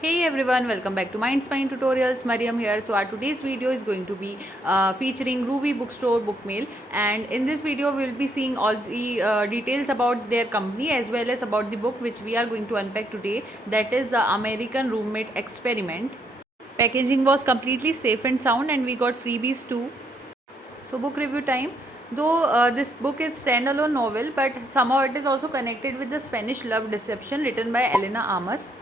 Hey everyone, welcome back to Mind Spine Tutorials. Mariam here. So our today's video is going to be featuring Groovy Bookstore Bookmail, and in this video we'll be seeing all the details about their company as well as about the book which we are going to unpack today. That is the American Roommate Experiment. Packaging was completely safe and sound, and we got freebies too. So book review time. Though this book is standalone novel, but somehow it is also connected with the Spanish Love Deception written by Elena Amas.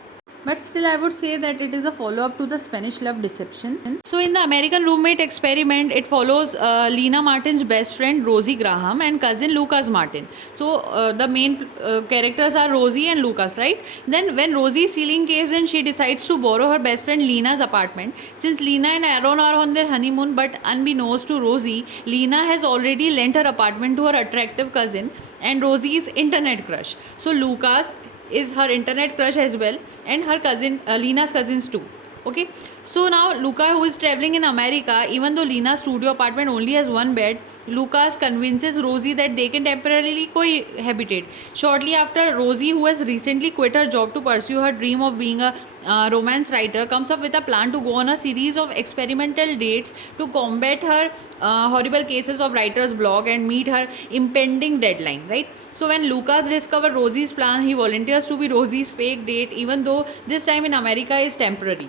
But still, I would say that it is a follow up to the Spanish Love Deception. So, in the American Roommate Experiment, it follows Lena Martin's best friend Rosie Graham and cousin Lucas Martin. So, the main characters are Rosie and Lucas, right? Then, when Rosie's ceiling caves in, she decides to borrow her best friend Lena's apartment. Since Lena and Aaron are on their honeymoon, but unbeknownst to Rosie, Lena has already lent her apartment to her attractive cousin and Rosie's internet crush. So, Lucas is her internet crush as well, and her cousin Lena's cousins too. Okay, so now Luca, who is traveling in America, even though Lena's studio apartment only has one bed, Lucas convinces Rosie that they can temporarily cohabitate. Shortly after, Rosie, who has recently quit her job to pursue her dream of being a romance writer, comes up with a plan to go on a series of experimental dates to combat her horrible cases of writer's block and meet her impending deadline, right? So when Lucas discovers Rosie's plan, he volunteers to be Rosie's fake date, even though this time in America is temporary.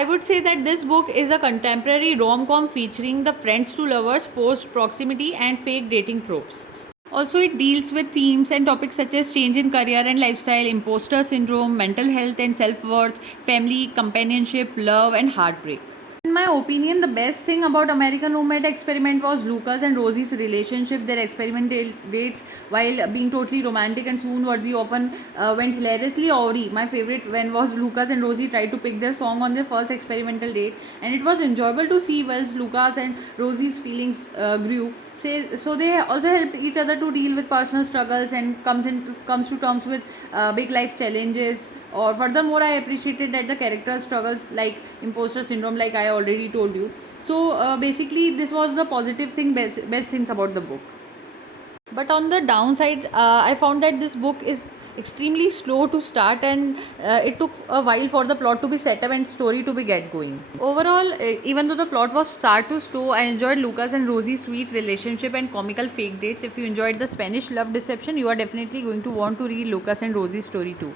I would say that this book is a contemporary rom-com featuring the friends to lovers, forced proximity, and fake dating tropes. Also, it deals with themes and topics such as change in career and lifestyle, imposter syndrome, mental health and self worth, family, companionship, love, and heartbreak. In my opinion, the best thing about American Roommate Experiment was Lucas and Rosie's relationship, their experimental dates while being totally romantic and soon worthy often went hilariously awry. My favorite when was Lucas and Rosie tried to pick their song on their first experimental date, and it was enjoyable to see whilst Lucas and Rosie's feelings grew. So they also helped each other to deal with personal struggles and comes to terms with big life challenges. Or furthermore, I appreciated that the character struggles like imposter syndrome, like I already told you. So basically, this was the positive thing, best things about the book. But on the downside, I found that this book is extremely slow to start, and it took a while for the plot to be set up and story to be get going. Overall, even though the plot was start to slow, I enjoyed Lucas and Rosie's sweet relationship and comical fake dates. If you enjoyed the Spanish Love Deception, you are definitely going to want to read Lucas and Rosie's story too.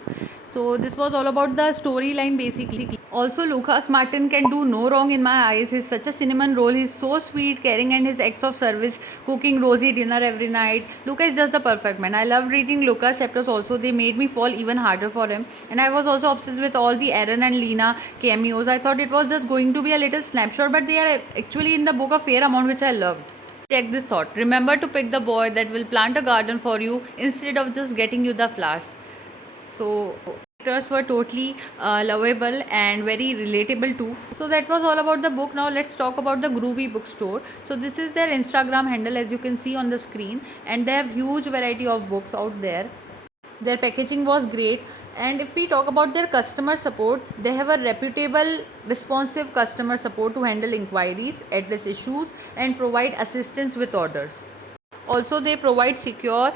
So this was all about the storyline basically. Also, Lucas Martin can do no wrong in my eyes. He's such a cinnamon roll. He's so sweet, caring, and his acts of service, cooking Rosie dinner every night. Lucas is just the perfect man. I loved reading Lucas chapters also. They made me fall even harder for him. And I was also obsessed with all the Aaron and Lena cameos. I thought it was just going to be a little snapshot, but they are actually in the book a fair amount, which I loved. Check this thought. Remember to pick the boy that will plant a garden for you instead of just getting you the flowers. So characters were totally lovable and very relatable too. So that was all about the book. Now let's talk about the Groovy Bookstore. So this is their Instagram handle, as you can see on the screen, and they have huge variety of books out there. Their packaging was great, and if we talk about their customer support, they have a reputable responsive customer support to handle inquiries, address issues, and provide assistance with orders. Also, they provide secure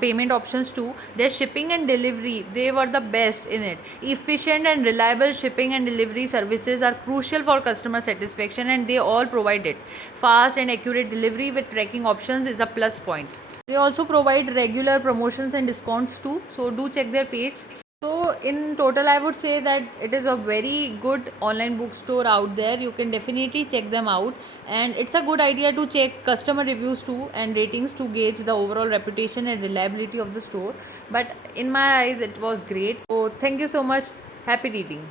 payment options too. Their shipping and delivery, they were the best in it. Efficient and reliable shipping and delivery services are crucial for customer satisfaction, and they all provide it. Fast and accurate delivery with tracking options is a plus point. They also provide regular promotions and discounts too, so do check their page. So in total, I would say that it is a very good online bookstore out there. You can definitely check them out, and it's a good idea to check customer reviews too and ratings to gauge the overall reputation and reliability of the store. But in my eyes, it was great. So thank you so much. Happy reading.